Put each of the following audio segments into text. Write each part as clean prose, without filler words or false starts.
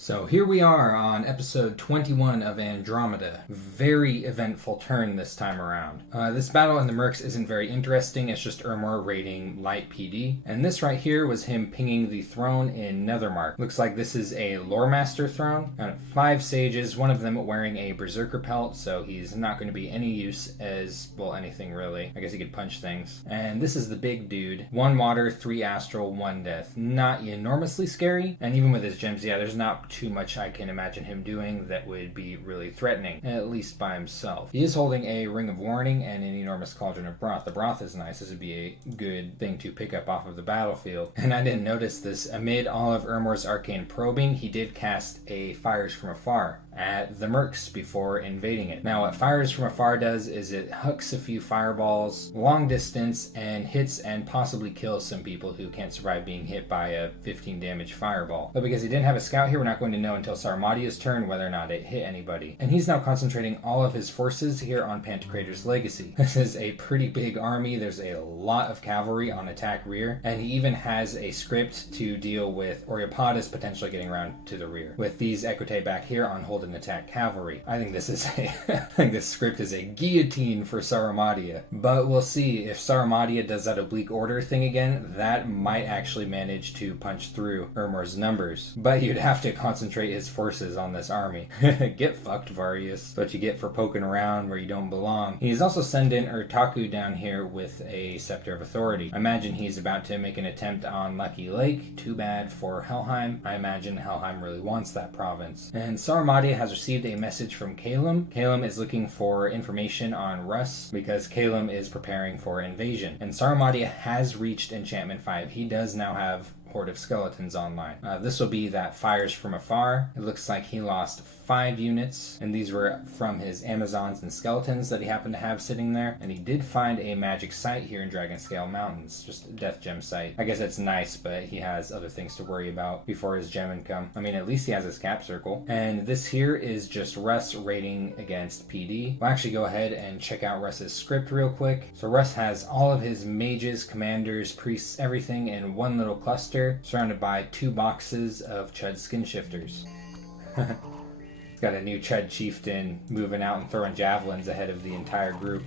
So here we are on episode 21 of Andromeda. Very eventful turn this time around. This battle in the Mercs isn't very interesting, it's just Ermor raiding Light PD. And this right here was him pinging the throne in Nethermark. Looks like this is a Lore Master throne. 5 sages, one of them wearing a Berserker pelt, so he's not going to be any use as, well, anything really. I guess he could punch things. And this is the big dude. 1 water, 3 astral, 1 death. Not enormously scary, and even with his gems, yeah, there's not too much I can imagine him doing that would be really threatening, at least by himself. He is holding a Ring of Warning and an enormous Cauldron of Broth. The Broth is nice. This would be a good thing to pick up off of the battlefield. And I didn't notice this. Amid all of Ermor's arcane probing, he did cast a Fires from Afar at the Mercs before invading it. Now what Fires from Afar does is it hucks a few fireballs long distance and hits and possibly kills some people who can't survive being hit by a 15 damage fireball. But because he didn't have a scout here, we're not going to know until Saramatia's turn whether or not it hit anybody. And he's now concentrating all of his forces here on Pantocrator's Legacy. This is a pretty big army. There's a lot of cavalry on attack rear, and he even has a script to deal with Oreopagus potentially getting around to the rear. With these Equite back here on hold and attack cavalry. I think this is I think this script is a guillotine for Saramatia. But we'll see. If Saramatia does that oblique order thing again, that might actually manage to punch through Ermor's numbers. But you'd have to concentrate his forces on this army. Get fucked, Varius. That's what you get for poking around where you don't belong. He's also sent in Urtaku down here with a Scepter of Authority. I imagine he's about to make an attempt on Lucky Lake. Too bad for Helheim. I imagine Helheim really wants that province. And Saramatia has received a message from Calum. Calum is looking for information on Russ because Calum is preparing for invasion. And Saramatia has reached Enchantment 5. He does now have Horde of Skeletons online. This will be that Fires from Afar. It looks like he lost 5 units, and these were from his Amazons and Skeletons that he happened to have sitting there. And he did find a magic site here in Dragonscale Mountains, just a Death Gem site. I guess it's nice, but he has other things to worry about before his gem income. I mean, at least he has his cap circle. And this here is just Russ raiding against PD. We'll actually go ahead and check out Russ's script real quick. So Russ has all of his mages, commanders, priests, everything in one little cluster, surrounded by 2 boxes of Chud skin shifters. He's got a new Chud chieftain moving out and throwing javelins ahead of the entire group.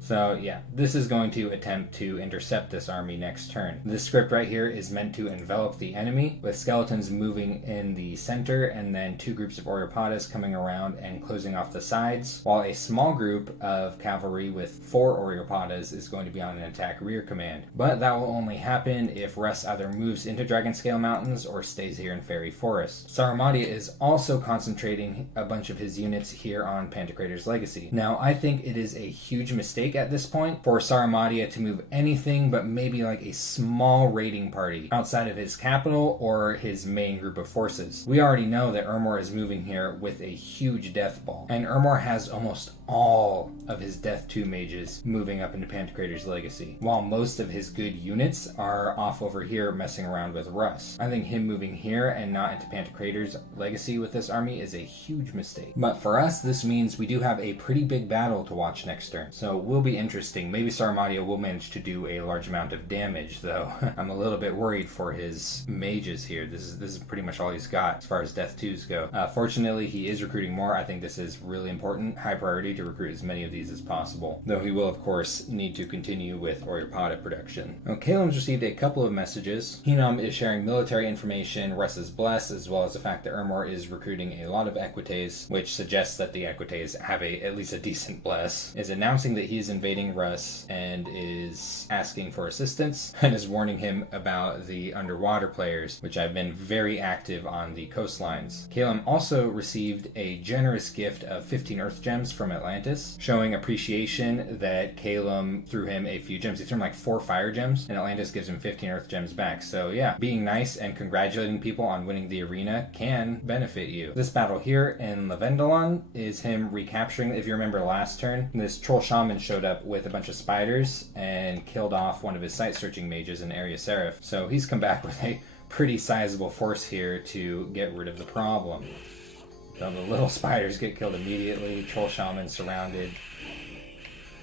So yeah, this is going to attempt to intercept this army next turn. This script right here is meant to envelop the enemy, with skeletons moving in the center and then 2 groups of Oreopagus coming around and closing off the sides, while a small group of cavalry with 4 Oreopagus is going to be on an attack rear command. But that will only happen if Russ either moves into Dragonscale Mountains or stays here in Fairy Forest. Saramatia is also concentrating a bunch of his units here on Pantocrator's Legacy. Now, I think it is a huge mistake at this point for Saramatia to move anything but maybe like a small raiding party outside of his capital or his main group of forces. We already know that Ermor is moving here with a huge death ball, and Ermor has almost all of his Death 2 mages moving up into Pantocrator's Legacy, while most of his good units are off over here messing around with Russ. I think him moving here and not into Pantocrator's Legacy with this army is a huge mistake. But for us, this means we do have a pretty big battle to watch next turn, so we'll be interesting. Maybe Saramatia will manage to do a large amount of damage, though. I'm a little bit worried for his mages here. This is pretty much all he's got as far as Death 2s go. Fortunately, he is recruiting more. I think this is really important, high priority to recruit as many of these as possible, though he will of course need to continue with Oreopagus production. Now, Calum's received a couple of messages. Hinam is sharing military information, Russ is blessed, as well as the fact that Ermor is recruiting a lot of Equites, which suggests that the Equites have at least a decent bless, is announcing that he is invading Russ and is asking for assistance, and is warning him about the underwater players, which have been very active on the coastlines. Calum also received a generous gift of 15 Earth Gems from Atlantis, showing appreciation that Calum threw him a few gems. He threw him like 4 fire gems, and Atlantis gives him 15 Earth Gems back. So yeah, being nice and congratulating people on winning the arena can benefit you. This battle here in Lavendalon is him recapturing, if you remember last turn, this Troll Shaman showed up with a bunch of spiders and killed off one of his sight-searching mages in Area Seraph. So he's come back with a pretty sizable force here to get rid of the problem. So the little spiders get killed immediately, Troll Shaman surrounded.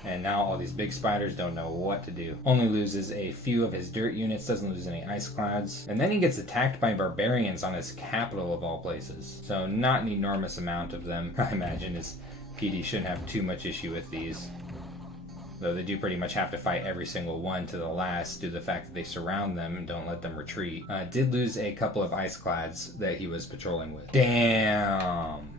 And now all these big spiders don't know what to do. Only loses a few of his dirt units, doesn't lose any ice clouds. And then he gets attacked by barbarians on his capital of all places. So not an enormous amount of them. I imagine his PD shouldn't have too much issue with these. Though they do pretty much have to fight every single one to the last due to the fact that they surround them and don't let them retreat. Did lose a couple of ice clads that he was patrolling with. Damn!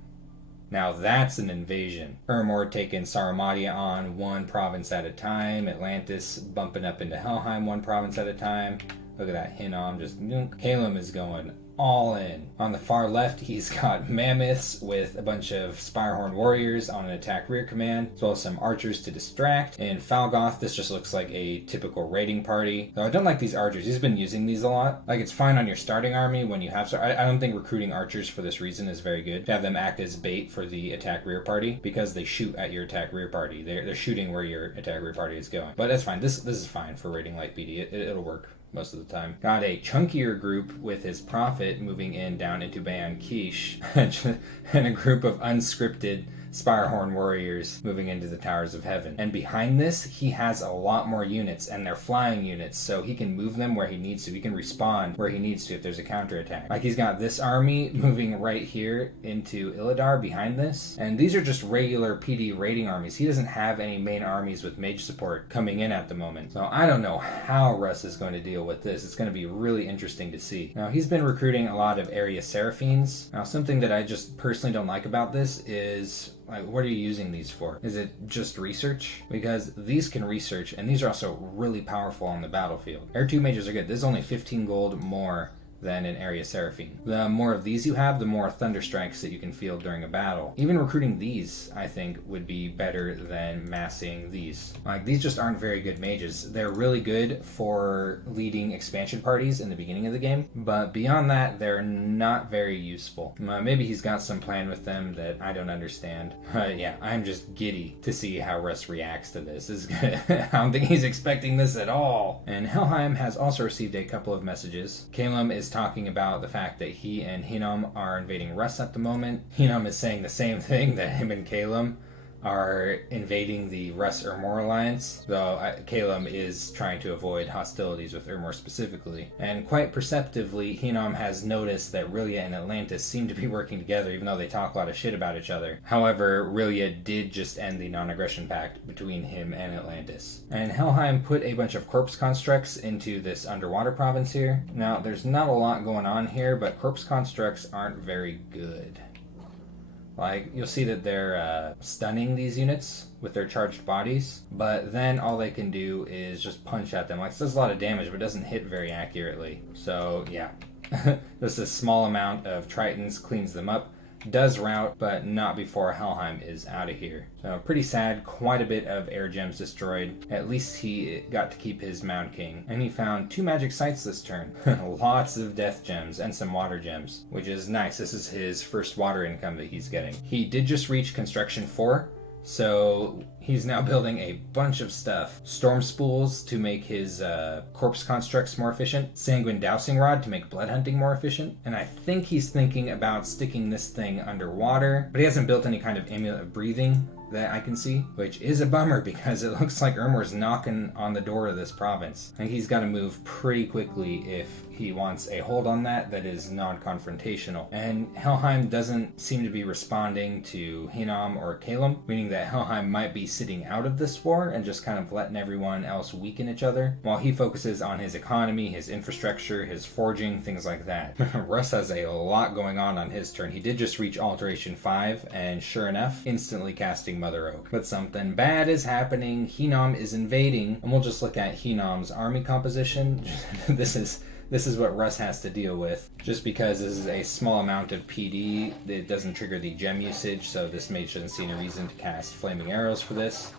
Now that's an invasion. Ermor taking Sarmatia on one province at a time. Atlantis bumping up into Helheim one province at a time. Look at that Hinnom just... Helheim is going all in. On the far left, he's got mammoths with a bunch of Spirehorn warriors on an attack rear command, as well as some archers to distract. In Falgoth, this just looks like a typical raiding party. Though I don't like these archers. He's been using these a lot. Like, it's fine on your starting army when you have... I don't think recruiting archers for this reason is very good. To have them act as bait for the attack rear party, because they shoot at your attack rear party. They're shooting where your attack rear party is going. But that's fine. This is fine for raiding light PD. It'll work most of the time. Got a chunkier group with his prophet moving in down into Bayan Kish, and a group of unscripted Spirehorn warriors moving into the Towers of Heaven. And behind this, he has a lot more units, and they're flying units, so he can move them where he needs to. He can respond where he needs to if there's a counterattack. Like, he's got this army moving right here into Illidan behind this, and these are just regular PD raiding armies. He doesn't have any main armies with mage support coming in at the moment. So I don't know how Russ is going to deal with this. It's going to be really interesting to see. Now, he's been recruiting a lot of area Seraphines. Now, something that I just personally don't like about this is... like, what are you using these for? Is it just research? Because these can research, and these are also really powerful on the battlefield. Air 2 mages are good. This is only 15 gold more than an area Seraphine. The more of these you have, the more thunder strikes that you can field during a battle. Even recruiting these, I think, would be better than massing these. Like, these just aren't very good mages. They're really good for leading expansion parties in the beginning of the game, but beyond that, they're not very useful. Maybe he's got some plan with them that I don't understand. Yeah, I'm just giddy to see how Russ reacts to this. This is good. I don't think he's expecting this at all. And Helheim has also received a couple of messages. Calum is talking about the fact that he and Hinnom are invading Russ at the moment. Hinnom is saying the same thing, that him and Calum are invading the Russ-Ermor alliance, though Calum is trying to avoid hostilities with Ermor specifically. And quite perceptively, Hinnom has noticed that Rillia and Atlantis seem to be working together, even though they talk a lot of shit about each other. However, Rillia did just end the non-aggression pact between him and Atlantis. And Helheim put a bunch of corpse constructs into this underwater province here. Now, there's not a lot going on here, but corpse constructs aren't very good. Like, you'll see that they're stunning these units with their charged bodies, but then all they can do is just punch at them. Like, it does a lot of damage, but it doesn't hit very accurately. So, yeah. Just a small amount of Tritons cleans them up. Does rout, but not before Helheim is out of here. So pretty sad, quite a bit of air gems destroyed. At least he got to keep his Mound King. And he found 2 magic sites this turn. Lots of death gems and some water gems, which is nice. This is his first water income that he's getting. He did just reach construction 4. So he's now building a bunch of stuff. Storm spools to make his corpse constructs more efficient. Sanguine dowsing rod to make blood hunting more efficient. And I think he's thinking about sticking this thing underwater. But he hasn't built any kind of amulet of breathing that I can see, which is a bummer because it looks like Ermor's knocking on the door of this province. I think he's got to move pretty quickly if he wants a hold on that is non-confrontational. And Helheim doesn't seem to be responding to Hinnom or Calum, meaning that Helheim might be sitting out of this war and just kind of letting everyone else weaken each other, while he focuses on his economy, his infrastructure, his forging, things like that. Russ has a lot going on his turn. He did just reach Alteration 5, and sure enough, instantly casting Mother Oak. But something bad is happening. Hinnom is invading, and we'll just look at Hinnom's army composition. This is what Russ has to deal with. Just because this is a small amount of PD, it doesn't trigger the gem usage, so this mage doesn't see any reason to cast flaming arrows for this.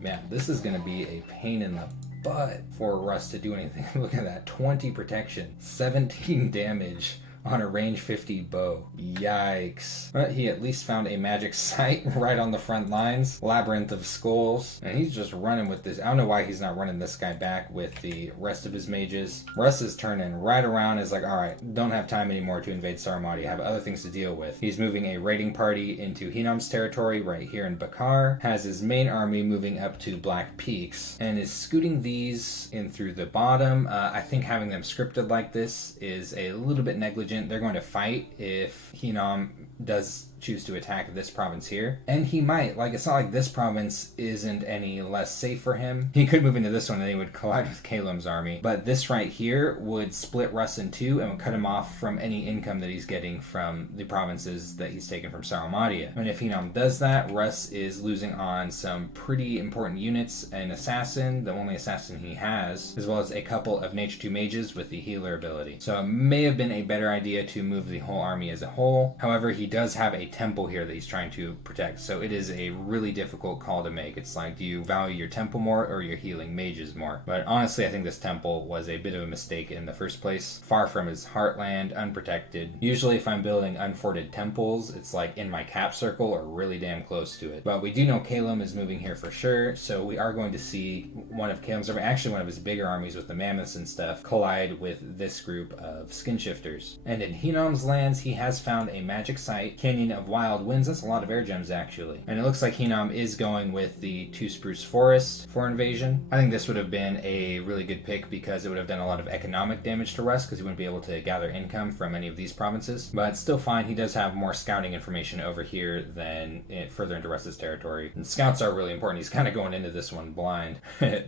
Man, this is going to be a pain in the butt for Russ to do anything. Look at that, 20 protection, 17 damage on a range 50 bow. Yikes. But he at least found a magic site right on the front lines. Labyrinth of Skulls. And he's just running with this. I don't know why he's not running this guy back with the rest of his mages. Russ is turning right around. Is like, alright, don't have time anymore to invade Saramati. I have other things to deal with. He's moving a raiding party into Hinam's territory right here in Bakar. Has his main army moving up to Black Peaks. And is scooting these in through the bottom. I think having them scripted like this is a little bit negligent. They're going to fight if Hinam does choose to attack this province here. And he might. Like, it's not like this province isn't any less safe for him. He could move into this one and he would collide with Kalem's army. But this right here would split Russ in two and would cut him off from any income that he's getting from the provinces that he's taken from Saramatia. And if Hinam does that, Russ is losing on some pretty important units, an assassin, the only assassin he has, as well as a couple of Nature 2 mages with the healer ability. So it may have been a better idea to move the whole army as a whole. However, he does have a temple here that he's trying to protect, so it is a really difficult call to make. It's like, do you value your temple more or your healing mages more? But honestly, I think this temple was a bit of a mistake in the first place. Far from his heartland, unprotected. Usually if I'm building unforted temples, it's like in my cap circle or really damn close to it. But we do know Kalem is moving here for sure, so we are going to see one of Kalem's army, actually one of his bigger armies with the mammoths and stuff, collide with this group of skin shifters. And in Hinam's lands, he has found a magic site, Canyon of Wild Winds. That's a lot of air gems actually. And it looks like Hinam is going with the 2 Spruce Forest for invasion. I think this would have been a really good pick because it would have done a lot of economic damage to Russ because he wouldn't be able to gather income from any of these provinces. But it's still fine. He does have more scouting information over here than further into Russ's territory. And scouts are really important. He's kind of going into this one blind.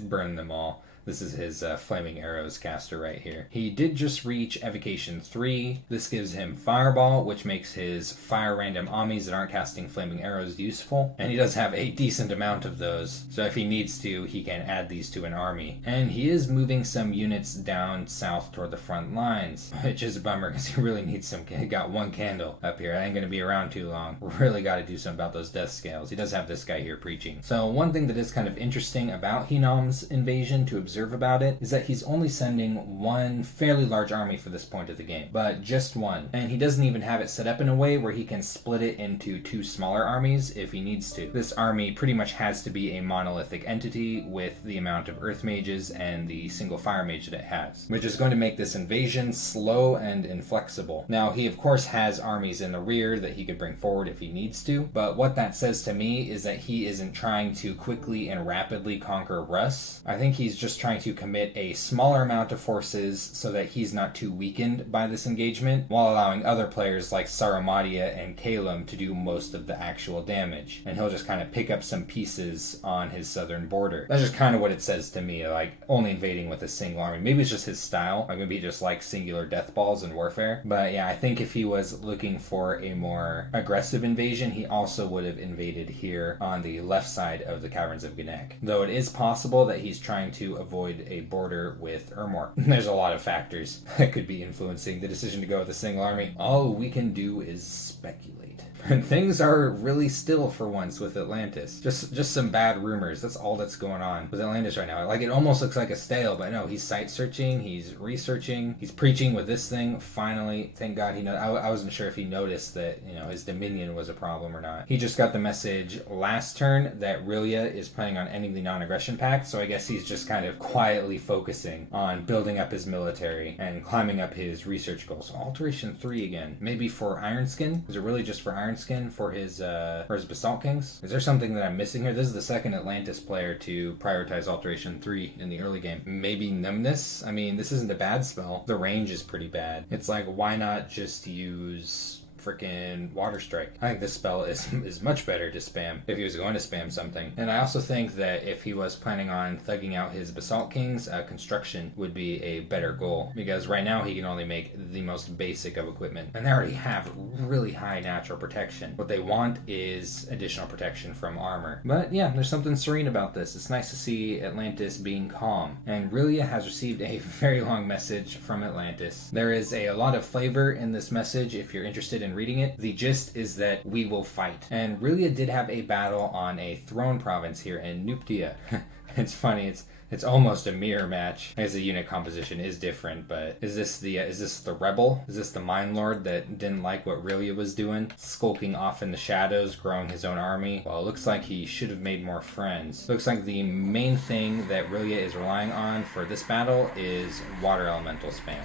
Burn them all. This is his Flaming Arrows caster right here. He did just reach Evocation 3. This gives him Fireball, which makes his fire random Amis that aren't casting Flaming Arrows useful. And he does have a decent amount of those. So if he needs to, he can add these to an army. And he is moving some units down south toward the front lines, which is a bummer because he really needs some. He got one candle up here. I ain't going to be around too long. Really got to do something about those death scales. He does have this guy here preaching. So one thing that is kind of interesting about Hinam's invasion to observe about it is that he's only sending one fairly large army for this point of the game, but just one. And he doesn't even have it set up in a way where he can split it into 2 smaller armies if he needs to. This army pretty much has to be a monolithic entity with the amount of earth mages and the single fire mage that it has, which is going to make this invasion slow and inflexible. Now, he of course has armies in the rear that he could bring forward if he needs to, but what that says to me is that he isn't trying to quickly and rapidly conquer Russ. I think he's just trying to commit a smaller amount of forces so that he's not too weakened by this engagement, while allowing other players like Saramatia and Kalem to do most of the actual damage. And he'll just kind of pick up some pieces on his southern border. That's just kind of what it says to me, like only invading with a single army. Maybe it's just his style. Like maybe he just likes singular death balls in warfare. But yeah, I think if he was looking for a more aggressive invasion, he also would have invaded here on the left side of the Caverns of Gnek. Though it is possible that he's trying to avoid a border with Ermor. There's a lot of factors that could be influencing the decision to go with a single army. All we can do is speculate. And things are really still for once with Atlantis. Just some bad rumors. That's all that's going on with Atlantis right now. Like, it almost looks like a stale, but no, he's site searching, he's researching, he's preaching with this thing. Finally, thank God he knows. I wasn't sure if he noticed that, his Dominion was a problem or not. He just got the message last turn that Rilia is planning on ending the non-aggression pact, so I guess he's just kind of quietly focusing on building up his military and climbing up his research goals. So Alteration 3 again. Maybe for Ironskin? Is it really just for Ironskin for his Basalt Kings? Is there something that I'm missing here? This is the second Atlantis player to prioritize Alteration 3 in the early game. Maybe Numbness? I mean, this isn't a bad spell. The range is pretty bad. It's like, why not just use freaking Water Strike? I think this spell is much better to spam if he was going to spam something. And I also think that if he was planning on thugging out his Basalt Kings, construction would be a better goal, because right now he can only make the most basic of equipment, and they already have really high natural protection. What they want is additional protection from armor. But yeah, there's something serene about this. It's nice to see Atlantis being calm, and Rilia has received a very long message from Atlantis. There is a lot of flavor in this message if you're interested in reading it. The gist is that we will fight. And Rilia did have a battle on a throne province here in Nuptia. It's funny, It's almost a mirror match. I guess the unit composition is different, but is this the rebel? Is this the Mind Lord that didn't like what Rilia was doing? Skulking off in the shadows, growing his own army? Well, it looks like he should have made more friends. Looks like the main thing that Rilia is relying on for this battle is water elemental spam.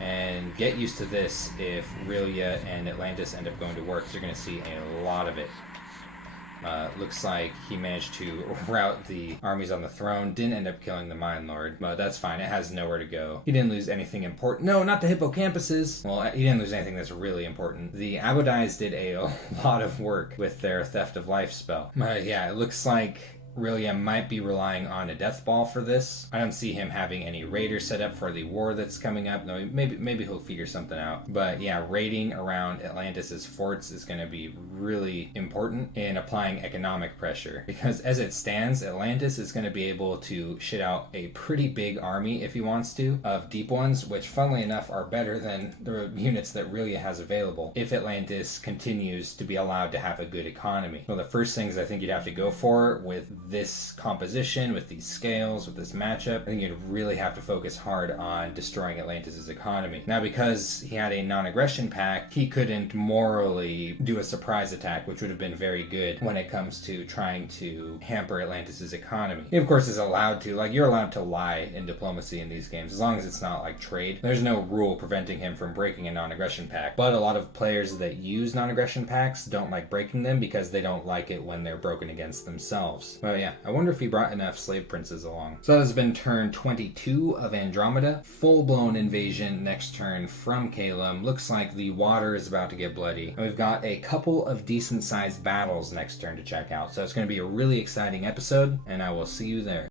And get used to this if Rilia and Atlantis end up going to war, because you're going to see a lot of it. Looks like he managed to rout the armies on the throne. Didn't end up killing the Mind Lord, but that's fine. It has nowhere to go. He didn't lose anything important. No, not the hippocampuses. Well, he didn't lose anything that's really important. The Abodais did a lot of work with their Theft of Life spell. Yeah, it looks like Rilia might be relying on a death ball for this. I don't see him having any raiders set up for the war that's coming up. No, maybe he'll figure something out. But yeah, raiding around Atlantis' forts is going to be really important in applying economic pressure, because as it stands, Atlantis is going to be able to shit out a pretty big army if he wants to of deep ones, which funnily enough are better than the units that Rilia has available if Atlantis continues to be allowed to have a good economy. Well, the first things I think you'd have to go for with this composition, with these scales, with this matchup, I think you'd really have to focus hard on destroying Atlantis' economy. Now, because he had a non-aggression pact, he couldn't morally do a surprise attack, which would have been very good when it comes to trying to hamper Atlantis' economy. He, of course, is allowed to, you're allowed to lie in diplomacy in these games, as long as it's not like trade. There's no rule preventing him from breaking a non-aggression pact, but a lot of players that use non-aggression pacts don't like breaking them because they don't like it when they're broken against themselves. Well, yeah, I wonder if he brought enough slave princes along. So that has been turn 22 of Andromeda. Full-blown invasion next turn from Calum. Looks like the water is about to get bloody. And we've got a couple of decent-sized battles next turn to check out. So it's going to be a really exciting episode, and I will see you there.